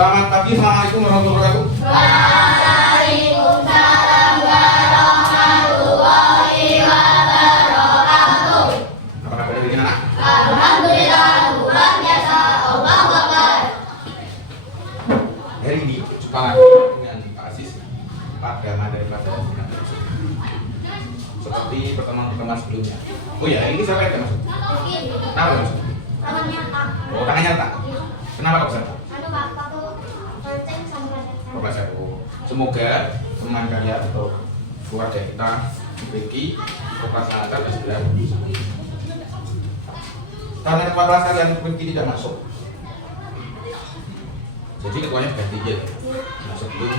Selamat pagi, assalamualaikum warahmatullahi wabarakatuh. Waalaikumsalam warahmatullahi wabarakatuh. Apa kabar hari ini anak? Alhamdulillah, luar biasa. Allahu Akbar. Hari ini jumpa dengan Pak Aziz pada materi pelajaran seperti pertemuan-pertemuan sebelumnya. Oh ya, ini siapa yang masuk? Kenapa masuk? Tangannya tak. Oh, tangannya tak. Kenapa kok bisa? Bapak tuh lonceng sama Bapak semoga teman kalian atau keluarga kita memiliki operasi lancar dan segera bisa. Karena ketua kelas kalian mungkin tidak masuk, jadi ketuanya ganti aja. Nah, sebelum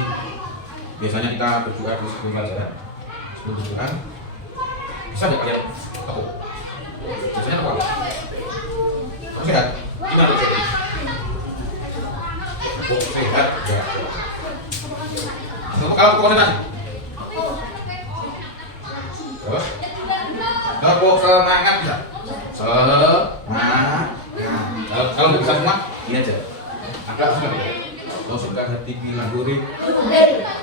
biasanya kita berdoa di sebelum pelajaran, sebelum berdoa bisa nggak kalian tepuk? Biasanya tepuk apa? Tepuk sehat? Gimana tepuk sehat? Tepuk sehat ya. Tepuk kalau koordinasi. Terus? Tepuk semangat bisa? Semangat. Kalau nggak bisa semua, ini aja. Agak susah. Kau suka hati bilang gurih.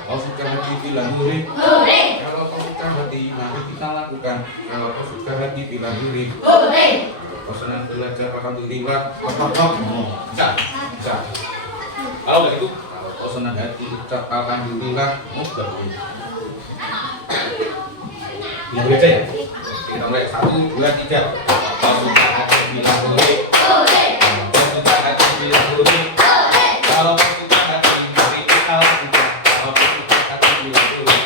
Kau suka hati bilang gurih. Kalau kau suka hati, mari kita lakukan. Kalau kau suka hati bilang gurih. Kau senang belajar alhamdulillah. Bisa, bisa. Kalau nggak gitu, kalau kau senang hati ucap alhamdulillah. Bagus. Bilang gurih aja ya. Kita mulai 1, 2, 3. Kau suka hati bilang gurih. Kau suka hati bilang gurih. Kalau kau suka hati, mari kita lakukan. Kalau kau suka hati bilang gurih.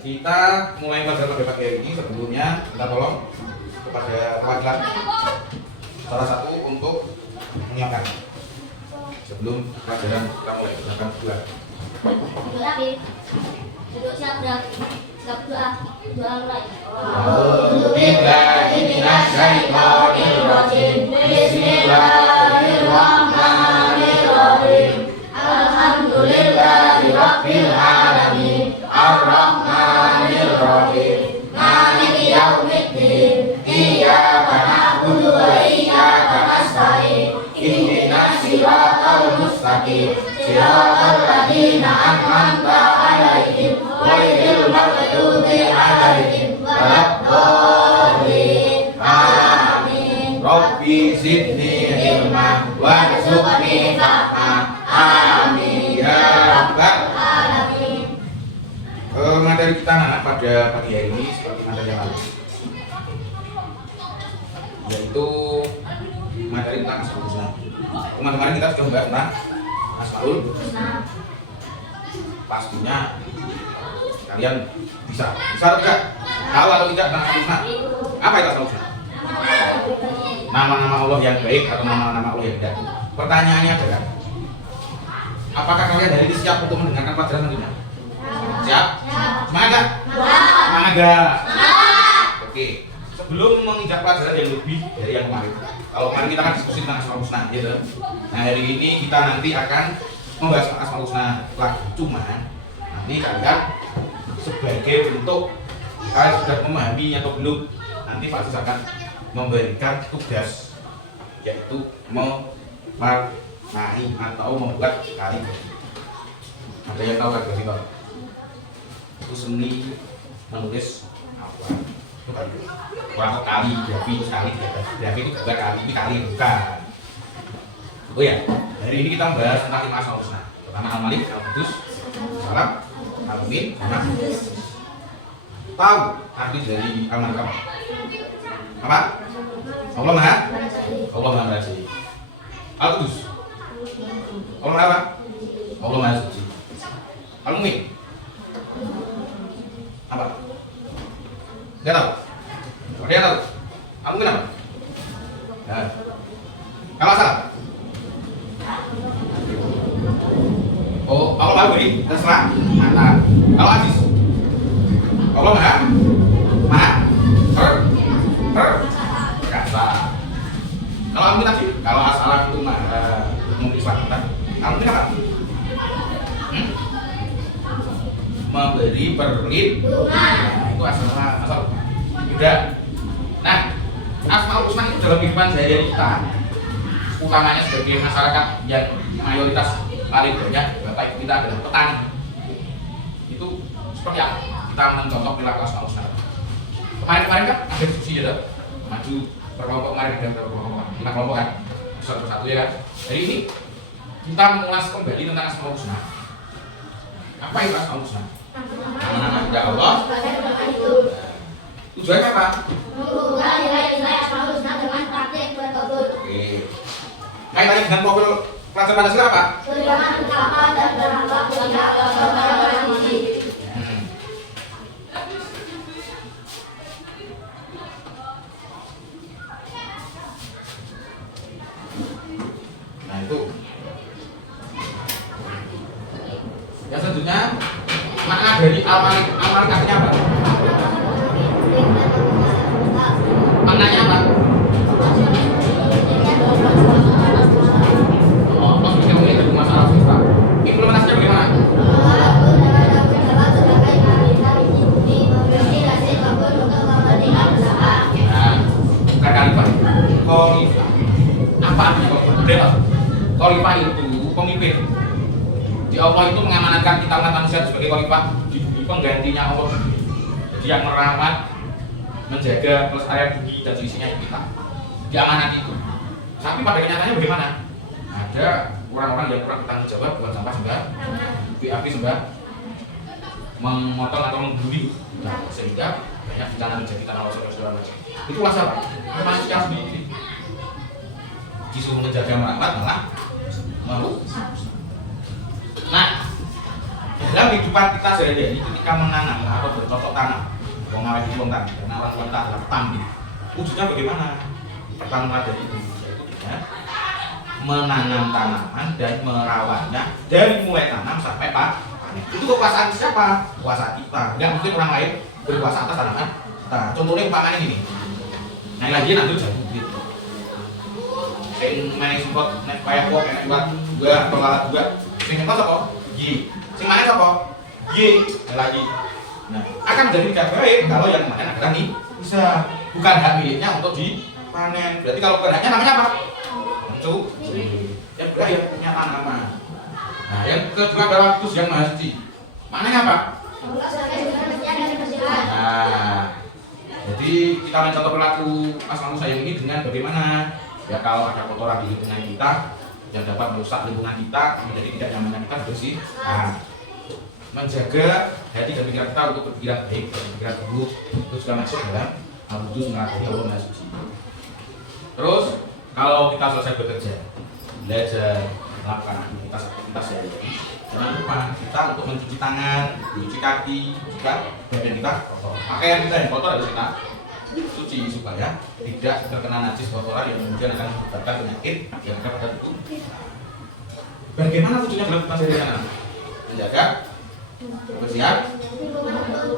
Kita mulai pelajaran pada pagi hari ini. Sebelumnya kita tolong kepada perwakilan salah satu untuk menyiapkan sebelum pelajaran kita mulai gunakan dua. Duduk siap dah. Siap doa. Doa mulai. Bismillahirrahmanirrahim. Alhamdulillahirabbil alamin. Arrahmanirrahim. Maliki yaumiddin. Iyyaka na'budu wa iyyaka nasta'in. Ihdinas siratal mustaqim. Siratal ladzina an'amta 'alaihim ghairil maghdubi 'alaihim waladdallin. Amin. Rabbi zidni ilma warzuqni fahma. Amin ya rabbal Alamin. materi kita anak pada pagi hari ini seperti materi yang lalu, yaitu materi tentang Asmaul Husna. Kemarin kita sudah membahas tentang Asmaul Husna. Pastinya kalian bisa atau tidak? Tahu atau tidak tentang Asmaul Husna? Apa itu Asmaul Husna? Nama-nama Allah yang baik atau nama-nama Allah yang tidak? Pertanyaannya adalah, apakah kalian hari ini siap untuk mendengarkan pelajaran selanjutnya? Siap? Semangat? Semangat. Oke. Sebelum menginjak pelajaran yang lebih dari yang kemarin, kalau kemarin kita kan diskusi tentang Asmaul Husna, gitu. Nah hari ini kita nanti akan membahas Asmaul Husna lagi. Cuma nanti kalian sebagai bentuk kalian sudah memahami atau belum, nanti Pak Aziz akan memberikan tugas, yaitu mewarnai atau membuat kalimat. Ada yang tahu kan sih? Itu seni menulis apa? Itu kan orang kali, grafi itu sekali, grafi itu juga kali, ini kali bukan. Oh ya, hari ini kita membahas tentang 5 Asmaul Husna. Pertama Al-Malik, Al-Qudus, Salam, Al-Mu'min, Al-Qudus. Tahu arti dari Al-Malik apa? Apa? Allah Maha Merahasiakan. Al-Qudus. Allah Maha apa? Allah Maha Suci. Al-Mu'min apa? Enggak tahu. Oke, tahu. Al-Mu'min apa? Nah. Kalau salah. Oh, Allah Maha Beri, terserah. Mantap. Kalau Aziz. Allah Maha Perkasa. Kalau Al-Mu'min tadi, kalau As-Salam itu Maha Memperkasa. Al-Mu'min apa? Memberi perlindungan. Nah, itu asal beda. Nah, Asmaul Husna itu dalam kehidupan sehari-hari kita utamanya sebagai masyarakat yang mayoritas paling banyak bapak ibu kita adalah petani. Itu seperti apa? Kita mencontoh perilaku asmaul husna. Kemarin-kemarin kan ada diskusi ya, maju berkelompok kemarin dan berkelompok 5 kelompok kan, satu-satu ya kan. Jadi ini kita mengulas kembali tentang asmaul husna. Apa itu asmaul husna? Nama-nama indah Allah. Tujuannya apa? Mengumpulkan nilai-nilai asmaul husna dengan praktik bertobut. Oke. Kaitannya dengan profil pelajar Pancasila apa? Beriman, bertakwa, dan berakhlak mulia kepada tradisi. Nah itu. Yang selanjutnya makna dari al-malik. Al-malik artinya apa? Maknanya apa? Oh, pas bikin umum itu masalah semesta. Implementasinya bagaimana? Nah, bukan khalifah, khalifah. Apa artinya khalifah? Khalifah itu pemimpin. Di Allah itu mengamanatkan kita umat manusia sebagai khalifah di bumi penggantinya Allah. Jadi yang merawat, menjaga pelestarian bumi dan seisinya kita. Diamanati itu. Tapi pada kenyataannya bagaimana? Ada orang-orang yang kurang bertanggung jawab, bukan sampah sembah, api sembah, memotong atau membuli, nah, sehingga banyak bencana terjadi tanah longsor dan segala macam. Itu apa? Manusia sendiri disuruh menjaga merawat malah merusak. Nah, dalam kehidupan kita sehari-hari ketika menanam atau bercocok tanam, mengawet di lontar, karena orang kita adalah petani. Wujudnya bagaimana? Pertama dari itu, yaitu dengan menanam tanaman dan merawatnya dari mulai tanam sampai panen. Itu kekuasaan siapa? Kuasa kita. Enggak mungkin orang lain berkuasa atas tanaman. Nah, contohnya umpamanya ini. Nah, lagi nanti jadi gitu. Sing main support nek kaya kok enak juga tolak juga. Sing apa sapa? Y. Sing main sapa? Y. Lagi. Nah, akan menjadi tidak baik kalau yang main adalah nih bisa bukan hak miliknya untuk dipanen. Berarti kalau bukan haknya namanya apa? Mencuri. Yang kedua ya punya tanaman. Nah, yang kedua adalah Kudus yang Maha Suci. Maknanya apa? Nah, jadi kita mencontoh perilaku asmaul husna ini dengan bagaimana? Ya kalau ada kotoran di lingkungan kita yang dapat merusak lingkungan kita menjadi tidak nyaman kita bersih. Nah, menjaga hati dan pikiran kita untuk berpikiran baik dan berpikiran buruk itu juga masuk dalam Al-Qudus mengakui Allah Maha Suci. Terus kalau kita selesai bekerja, belajar, melakukan aktivitas sehari-hari, jangan lupa kita untuk mencuci tangan, mencuci kaki, jika badan kita kotor. Pakaian kita yang kotor harus kita cuci supaya tidak terkena najis kotoran yang kemudian akan menyebabkan penyakit yang ada pada tubuh. Bagaimana wujudnya dalam kehidupan sehari-hari? Menjaga kebersihan.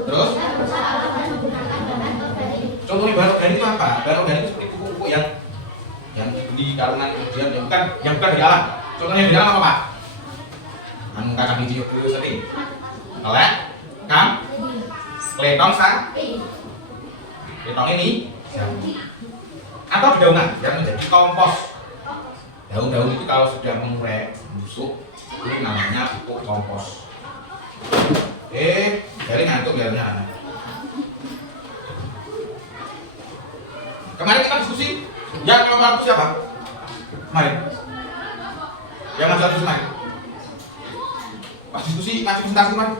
Terus contohnya bahan organik itu apa? Bahan organik itu seperti pupuk-pupuk yang dibeli karungan kemudian yang bukan dari alam. Contohnya dari alam apa Pak? Yang kacang hijau dulu sering kelek, kletong kletong ini atau dedaunan yang menjadi kompos. Daun-daun itu kalau sudah mengurek, busuk, ini namanya pupuk kompos. Dari ngantuk biarnya. Kemarin kita diskusi, yang kelompok itu siapa? Kemarin. Yang maju itu kemarin. Pas diskusi, maju presentasi kemarin.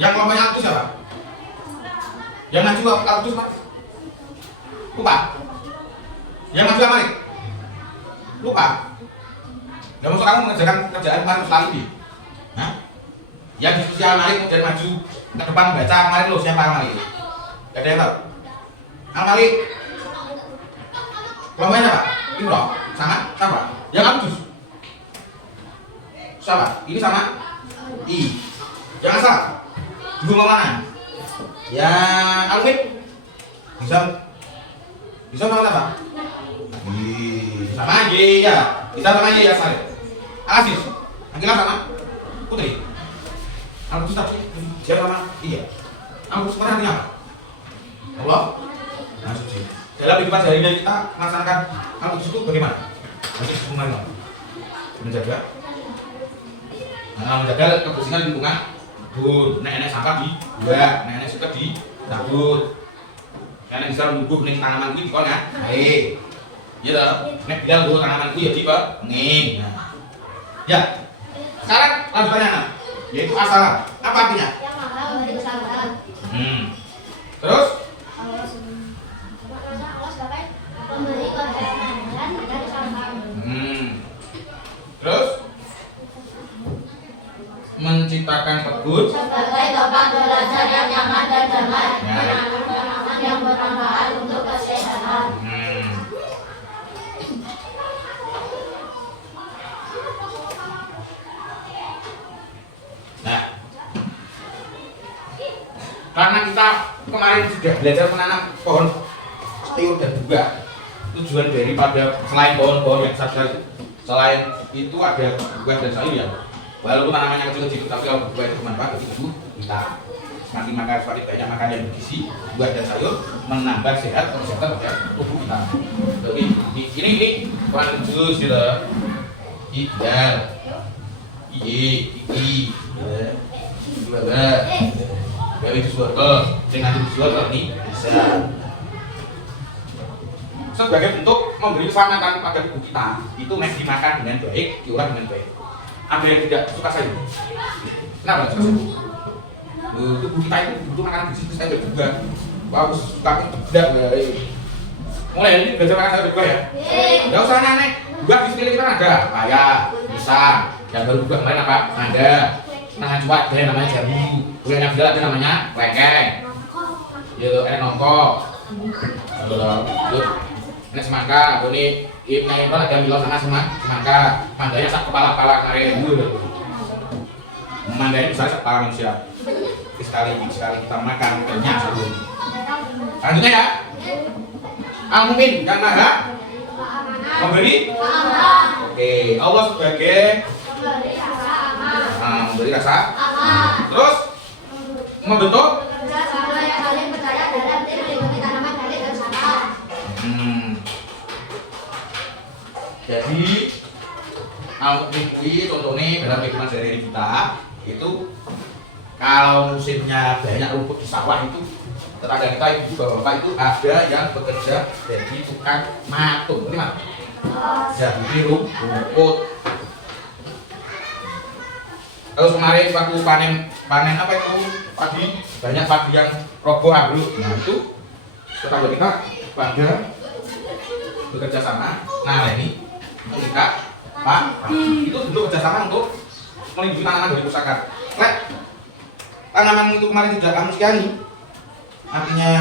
Yang kelompoknya itu siapa? Yang maju itu kemarin. Lupa. Yang maju kemarin. Lupa. Gak masuk kamu mengerjakan kerjaan kemarin sekali ini. Hah? Yang diskusi Al-Malik kemudian maju ke depan baca kemarin lo siapa Al-Malik? Gak ada yang tahu. Al-Malik kelompoknya apa? Imro sama siapa? Yang Al-Qudus siapa? Ini sama I. Jangan salah. Dulu mana? Yang Al-Mid bisa sama apa? Sama aja ya. Bisa sama aja ya saya. Al-Aziz. Anggilan sama Putri. Al-Qudus tapi dia sama iya. Al-Qudus artinya apa? Allah Maha Suci. Dalam kehidupan sehari-hari kita melaksanakan Al-Qudus itu bagaimana? Masih semuanya menjaga. Nah, menjaga kebersihan lingkungan kebun. Nek sampah di buang, nek suka di cabut. Nek bisa nunggu ning tanaman kuwi dikon ya. Baik. Iya toh. Nek bilang dulu tanaman kuwi ya di nging. Nah. Ya. Sekarang lanjutannya yaitu asal. Apa artinya? Yang mahal dari kesalahan. Terus Memberi kebenaran dari kesalahan. Terus menciptakan kebun Sebagai tempat belajar yang nyaman dan damai, tanaman yang bermanfaat untuk kesehatan. Nah, karena kita kemarin sudah belajar menanam pohon sayur dan buah, tujuan daripada selain pohon-pohon yang besar selain itu ada buah dan sayur ya. Walaupun tanamannya kecil-kecil, tapi kalau buah itu bermanfaat bagi tubuh kita. Semakin makan, semakin banyak makan yang bergizi, buah dan sayur menambah sehat kesehatan pada tubuh kita. Jadi ini jus gitu, ideal, gawe disuwur dengan disuwur ini bisa sebagai bentuk memberi keselamatan pada tubuh kita. Itu mesti dimakan dengan baik, diolah dengan baik. Ada yang tidak suka sayur? Kenapa suka sayur? Tubuh kita itu butuh makanan bergizi, sayur juga. Bagus, suka tidak baik. Mulai ini belajar makan sayur juga ya. Enggak usah aneh. Buah di sekeliling kita ada, paya, pisang. Yang baru buah kemarin apa? Ada. Nah, coba ada yang namanya jambu. Buah yang ada namanya lekeng. Yaitu nongko. Ini semangka, ini ada milo sama semangka. Mandanya sak kepala kemarin. Mandanya bisa sak kepala manusia. Sekali kita makan kenyang sebelum. Lanjutnya ya. Al-Mu'min yang maha memberi. Oke, Allah sebagai memberi rasa. Terus membentuk. Jadi Al-Mu'min kuwi contohnya dalam kehidupan sehari-hari kita itu kalau musimnya banyak rumput di sawah itu tetangga kita ibu bapak itu ada yang bekerja jadi tukang matung. Ini matung. Jadi rumput. Kalau kemarin waktu panen apa itu padi banyak padi yang roboh ambruk. Nah itu tetangga kita pada bekerja sama. Nah ini kita Pak itu bentuk kerjasama untuk melindungi tanaman dari kerusakan. Tanaman itu kemarin tidak kamu sekali, artinya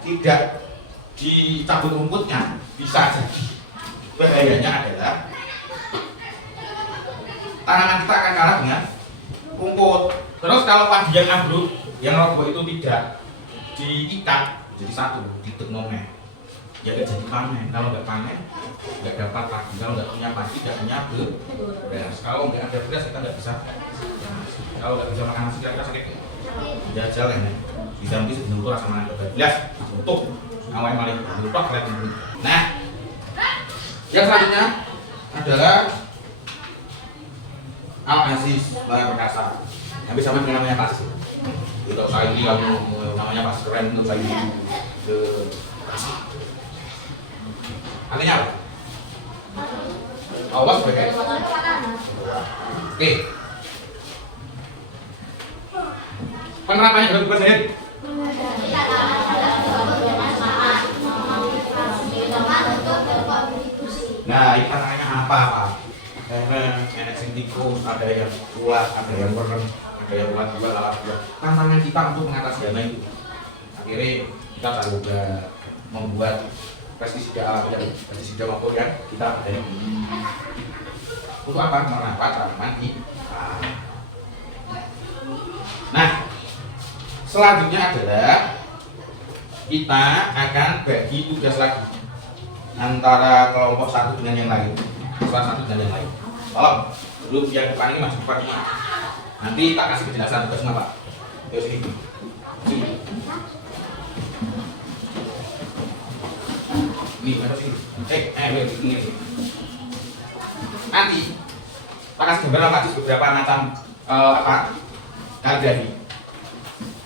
tidak dicabut rumputnya, bisa jadi bahayanya adalah tanaman kita akan kalah dengan rumput. Terus kalau padi yang ambruk, yang roboh itu tidak diikat jadi satu, diteknomeh ya nggak jadi panen. Kalau nggak panen nggak dapat padi. Kalau nggak punya padi nggak punya beras. Kalau nggak ada beras kita nggak bisa. Kalau nggak bisa makan nasi kita sakit jajal ya. Bisa mungkin sebentuk rasa makan beras untuk awal maling lupa kalian. Nah yang selanjutnya adalah Al-Aziz Maha Perkasa. Yang bisa dengan namanya pas. Itu saya ini kamu namanya pas keren untuk saya ini. Artinya apa? Allah sebagai oke. Penerapannya dalam kehidupan sehari. Nah, ini tantangannya apa Pak? Karena managing tikus, ada yang kuat, ada yang berem, ada yang kuat juga, alat juga. Tantangan kita untuk mengatasi dana itu. Akhirnya kita juga membuat pestisida alam dan pestisida maupun yang kita ada untuk apa? Merawat tanaman ini. Nah, selanjutnya adalah kita akan bagi tugas lagi antara kelompok satu dengan yang lain, salah satu dengan yang lain. Tolong, dulu yang depan ini masuk depan semua. Nanti tak kasih penjelasan tugas semua Pak. Yuk sini. Sini. Ini mana sini? Ini. nanti tak kasih gambaran Pak beberapa macam kaligrafi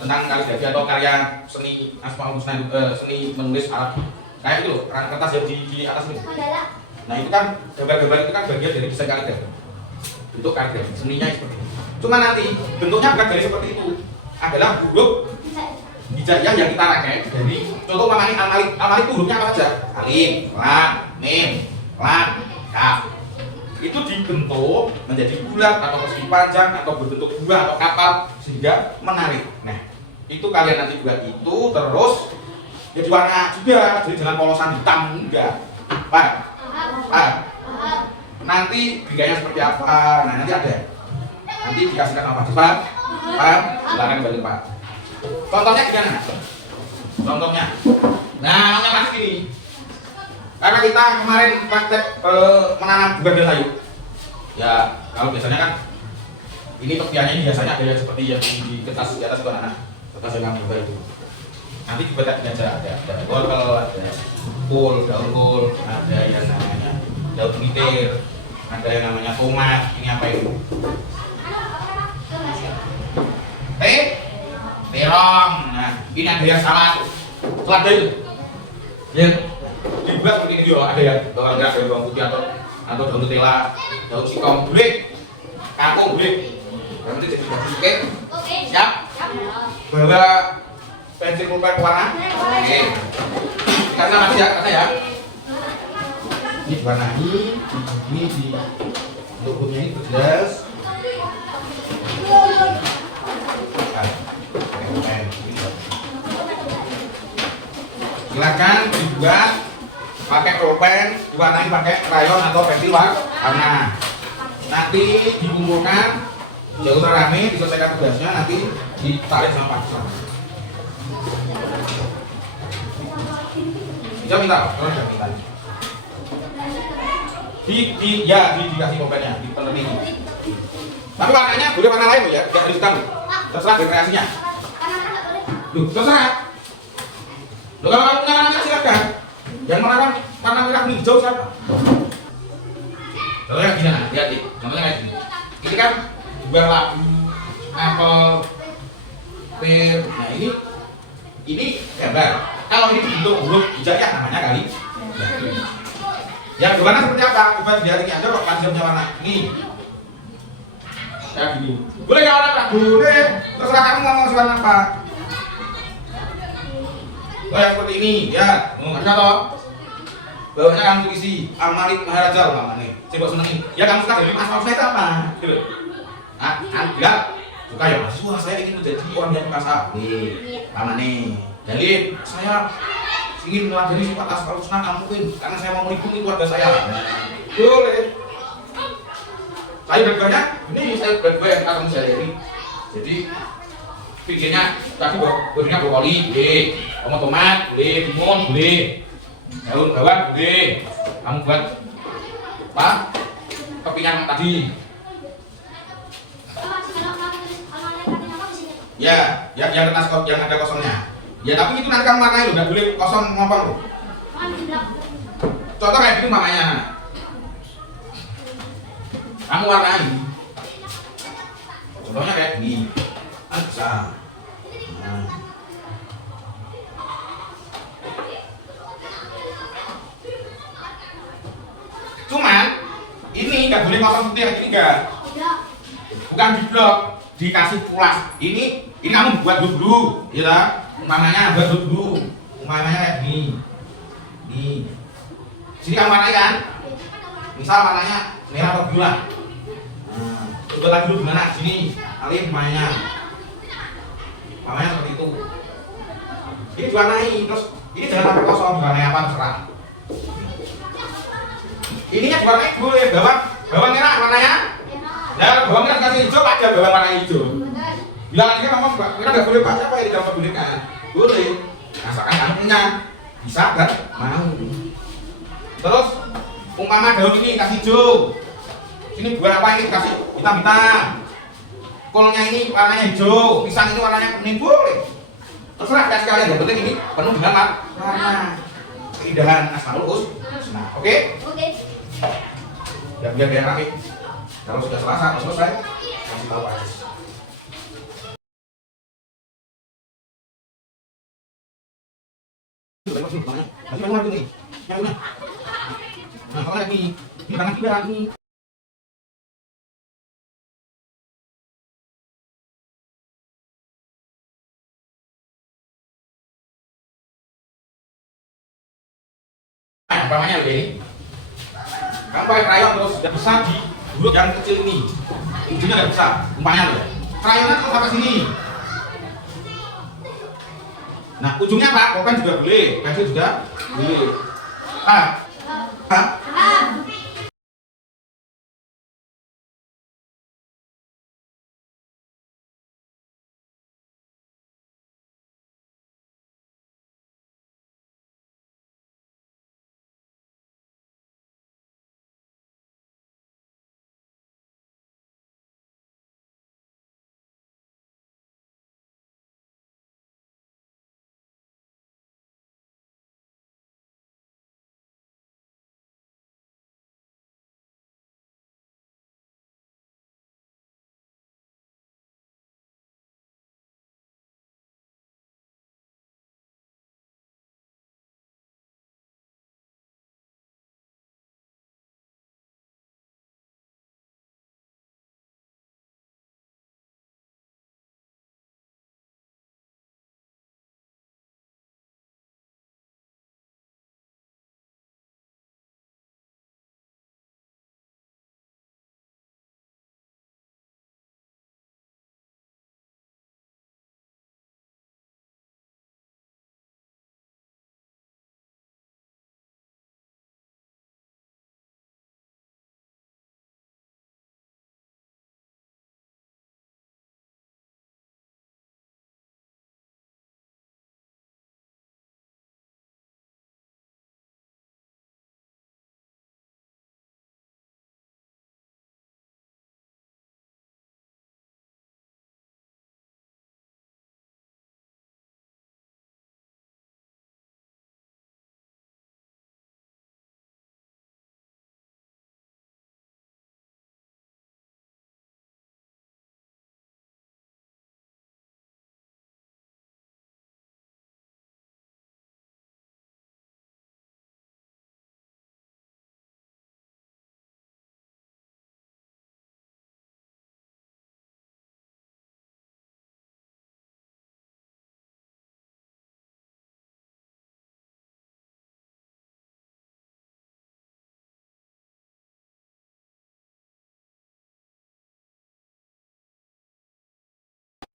tentang kaligrafi atau karya seni Asmaul Husna, seni menulis Arab kayak itu loh, kertas yang di atas ini. Nah itu kan gambar-gambar itu kan bagian dari desain kaligrafi, bentuk kaligrafi seninya seperti itu. Cuma nanti bentuknya bukan dari seperti itu, adalah huruf hijaiyah yang kita pakai dari contoh mamanya al-malik itu hurufnya apa saja? Alif, lam, mim, lam, kaf. Itu dibentuk menjadi bulat atau persegi panjang atau berbentuk buah atau kapal sehingga menarik. Nah, itu kalian nanti buat itu terus jadi warna juga, jadi jangan polosan hitam enggak. Pak. Nanti bingkainya seperti apa? Nah, nanti ada. Nanti dikasihkan apa? Pak. Pak, silakan bantu Pak. Contohnya gimana? Contohnya. Nah, namanya pasti gini. Karena kita kemarin praktek menanam bunga sayur. Ya, kalau biasanya kan ini tepiannya biasanya ada yang seperti yang di kertas di atas itu anak kertas yang bunga itu. Nanti juga aja ada wortel, ada kol, daun kol, ada yang namanya daun mitir, ada yang namanya tomat. Ini apa itu? Terong. Nah, ini ada yang salad. Selada itu. Ya. Dibuat seperti ini juga ada yang bawang merah, ada bawang putih atau daun nutella, daun singkong, boleh, kangkung boleh. Nanti jadi oke. Siap. Bawa pensil pulpen warna. Oke. Karena masih ya, karena ya. Ini warnai, ini di logonya ini jelas. Silakan dibuat pakai pulpen, diwarnai pakai krayon atau pensil warna. Nanti dikumpulkan jauh rame, diselesaikan tugasnya, nanti ditarik sama Pak Ustaz. Bisa minta, kalau tidak minta. Dikasih pulpennya, dipenuhi. Tapi warnanya boleh warna lain ya, tidak harus hitam. Terserah kreasinya. Loh, terserah. Loh, kalau kamu warnanya silakan. Yang warna merah hijau siapa? Contohnya gini, hati-hati. Contohnya kayak gini. Ini kan buah labu, apel, pir. Nah ini gambar. Kalau ini bentuk huruf hijaiyah namanya kali. Yang warna seperti apa? Coba dilihat ini aja kok konsepnya warna ini. Kayak gini. Boleh nggak warna? Boleh. Terserah kamu ngomong warna apa. Oh yang seperti ini, ya. Ada toh. Bawahnya kamu tulis Al-Malik Maharaja namanya. Coba senengin. Ya kamu suka jadi Asmaul Husna itu apa? Gitu. Enggak. Suka ya Mas. Wah, saya ingin menjadi orang yang merasa namanya. Jadi saya ingin meladeni sifat Asmaul Husna mungkin karena saya mau melindungi keluarga saya. Boleh. Saya bergaya, ini saya bergaya yang akan saya ini. Jadi pikirnya tadi bodinya brokoli, boleh. Tomat, boleh. Timun, boleh. Daun bawang, boleh. Kamu buat apa? Kepingan tadi. Ya, yang kertas yang ada kosongnya. Ya tapi itu nanti kamu warnai loh, nggak boleh kosong ngomong loh. Contoh kayak gini makanya. Kamu warnai. Contohnya kayak gini. Bisa. Nah. Cuman ini nggak boleh kosong putih kayak gini enggak. Bukan di blok, dikasih pulas. Ini kamu buat dulu, ya. Umpamanya buat dulu. Umpamanya kayak gini. Nih. Sini kamu warnai kan? Misal warnanya merah atau biru. Nah, coba lagi dulu gimana? Sini, alif umpamanya. Umpamanya seperti itu. Ini diwarnai, terus ini jangan sampai kosong, diwarnai apa terserah. Ininya diwarnai boleh, bawang merah warnanya. Ya, bawang merah kasih hijau aja, bawang warna hijau. Bila lagi ngomong, kita nggak boleh baca apa yang tidak membolehkan. Boleh, asalkan kamu punya bisa kan? Mau. Terus umpama daun ini kasih hijau. Ini buah apa ini kasih hitam-hitam. Kolnya ini warnanya hijau, pisang ini warnanya kuning boleh. Terserah kasih kalian, yang penting ini penuh dengan warna keindahan Asmaul Husna. Oke? Oke. Ya biar rapi. Kalau sudah selesai, kasih tahu Pak Ajis. Nah, kalau lagi di tangan kita ini. Umpamanya begini, kamu pakai krayon terus tidak besar di bulut yang kecil ini, ujungnya tidak besar, umpamanya loh, krayonnya terus sampai sini. Nah, ujungnya apa? Pulpen juga boleh, pensil juga boleh.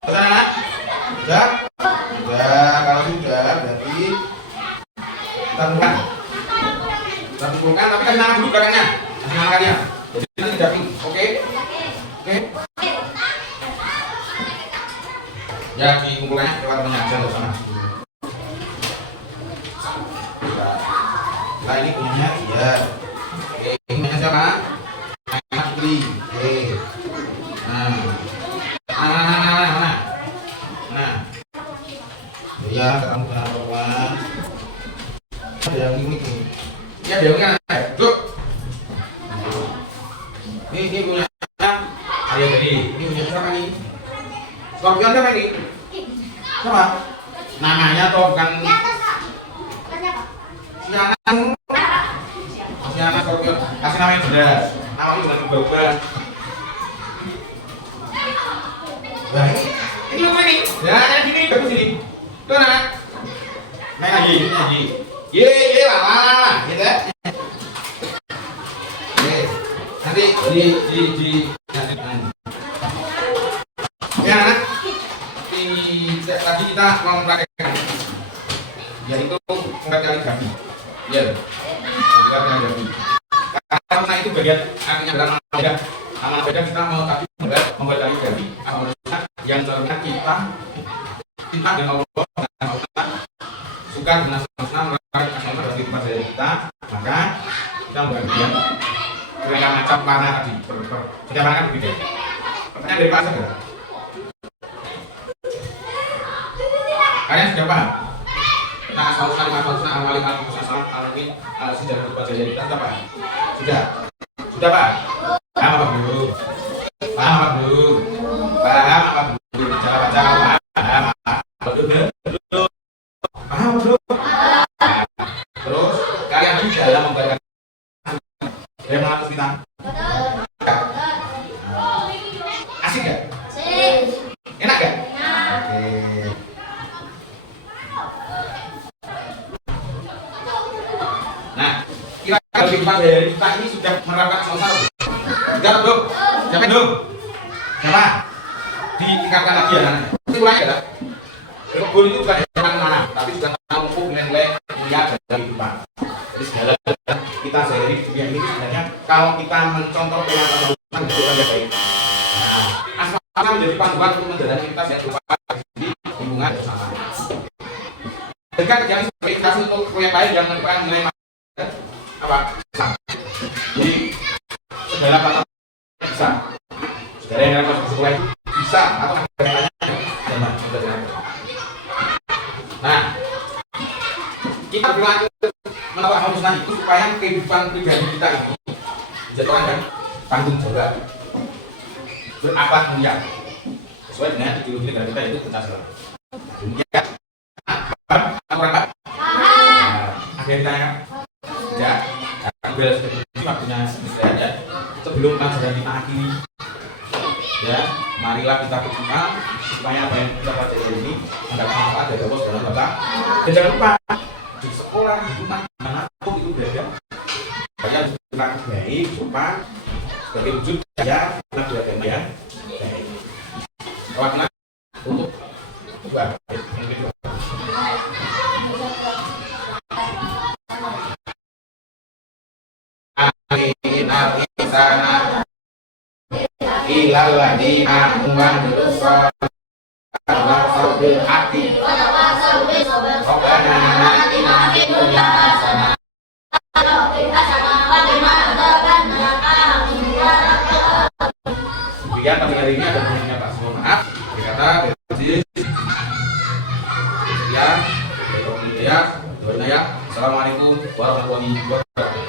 Sudah? Sudah? Sudah, kalau sudah berarti kita kumpulkan. Kita kumpulkan, tapi kasih nama dulu belakangnya. Kasih nama kalian. Jadi nanti tidak ping. Oke? Oke? Ya, dikumpulkannya lewat mengajar sama. Nah, ini punyanya dia. Oke, ini punya siapa? Mas Putri. Oke. Ya, kamu kenapa? Ada yang ini nih. Ya, ada yang ini. Tuh. Ini punya Arya Jadi. Ini punya siapa nih? Scorpion siapa ini? Siapa? Namanya toh bukan. Siapa Scorpion? Kasih namanya jelas. Namanya bukan berubah. Wah, ini apa ini? Ya, sini, bagus sini. Tuh nak, naik lagi, ye lah, gitu ya. Nanti ya nak, tadi kita mau mempraktekkan, yaitu ungkat kaligrafi, ya, ungkat kaligrafi. Karena itu bagian artinya dalam amal beda kita mau tadi membuat kaligrafi, yang terlihat kita dengan Allah dan Allah suka dengan senang melakukan asal dari tempat dari kita, maka kita membagian beragam macam warna tadi setiap warna kan berbeda. Pertanyaan dari Pak Asad ya? Kalian sudah paham? Nah, asal usul asal usul awal al-musasalam al-min al-sidah berbagai kita sudah paham? Sudah. Sudah Pak? Paham apa belum? Paham apa belum? Paham apa belum? Cara baca paham apa belum? Paham apa belum? Terus kalian bisa dalam membaca yang mengatur kita. Asik gak? Enak gak? Oke. Nah, kira-kira kehidupan dari kita ini sudah menerapkan selesai. Sudah belum? Siapa belum? Siapa? Ditingkatkan lagi ya nanti. Itu mulai ya. Kebun itu bukan hanya mana, tapi juga mampu nilai-nilai mulia dari kehidupan. Jadi segala kita sehari dunia ini sebenarnya kalau kita mencontoh dengan kehidupan itu kan baik. Nah, asmara menjadi panduan untuk menjalani kita yang berupa di hubungan bersama. Dengan yang sebagai indikasi untuk yang baik yang merupakan nilai apa? Jadi segala kata bisa. Segala yang harus sesuai bisa atau katanya zaman sudah. Nah, kita berlaku menolak hal musnah itu supaya kehidupan pribadi kita ini menjadi orang yang tanggung jawab, berakhlak mulia, sesuai dengan ideologi negara kita itu Pancasila. Mulia, orang apa? Agendanya, ya, bela seperti waktunya istirahat ya. Sebelum pelajaran kita akhiri, ya, marilah kita berdoa supaya apa yang kita pelajari ini mendapat manfaat dari Allah dalam kata. Dan jangan lupa di sekolah, di rumah, dimanapun itu berada, kalian harus berlaku baik, sopan, sebagai wujud ya, kita beragama yang baik. Wakna untuk dua, yang kedua. Amin sana ilal ladina amanu wa saubil hati Rabbana atina fid dunya hasanah wa fil akhirati hasanah. Demikian pada hari ini ada bunyinya Pak. Mohon maaf. Berkata sekian. Assalamualaikum warahmatullahi wabarakatuh.